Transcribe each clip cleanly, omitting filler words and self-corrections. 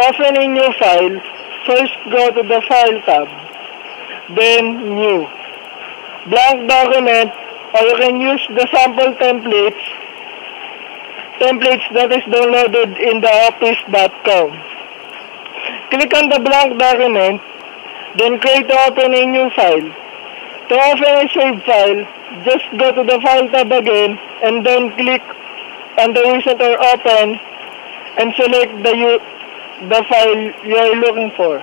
open a new file, first go to the File tab, then New. Blank document, or you can use the sample templates that is downloaded in the office.com. Click on the blank document, then create to open a new file. To open a saved file, just go to the File tab again, and then click on the Recent or Open, and select the file you are looking for.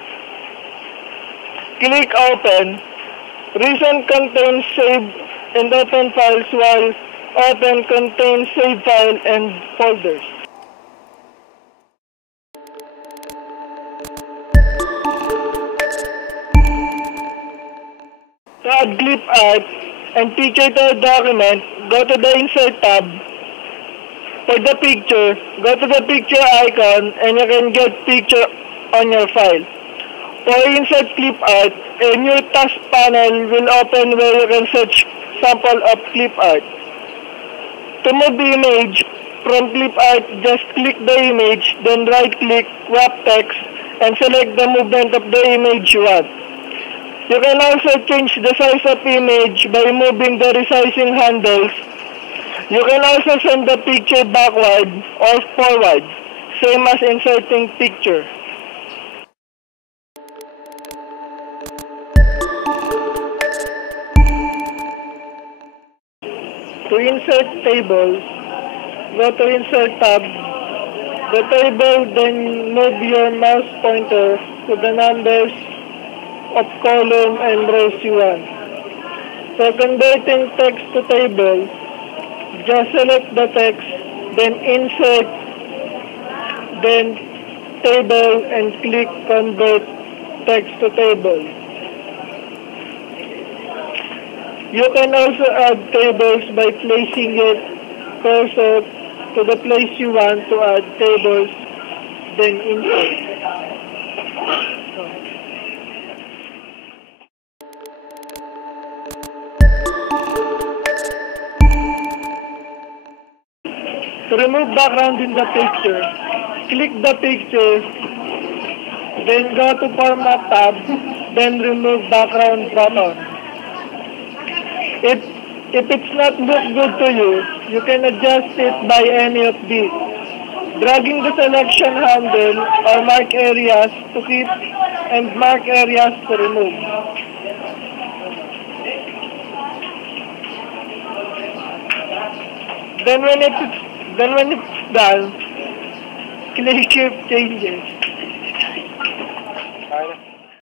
Click Open. Recent contains saved and open files, while Open contains saved file and folders. To add clip art and picture to a document, go to the Insert tab. For the picture, go to the picture icon and you can get picture on your file. For Insert clip art, a new task panel will open where you can search sample of clip art. To move the image from clip art, just click the image, then right-click, wrap text, and select the movement of the image you want. You can also change the size of image by moving the resizing handles. You can also send the picture backward or forward, same as inserting picture. To insert table, go to Insert tab, the table, then move your mouse pointer to the numbers of column and rows you want. For converting text to table, just select the text, then Insert, then Table, and click Convert Text to Table. You can also add tables by placing your cursor to the place you want to add tables, then Insert. To remove background in the picture, click the picture, then go to Format tab, then Remove Background button. If it's not look good to you, you can adjust it by any of these. Dragging the selection handle or mark areas to keep and mark areas to remove. Then when it's done, click Keep Changes.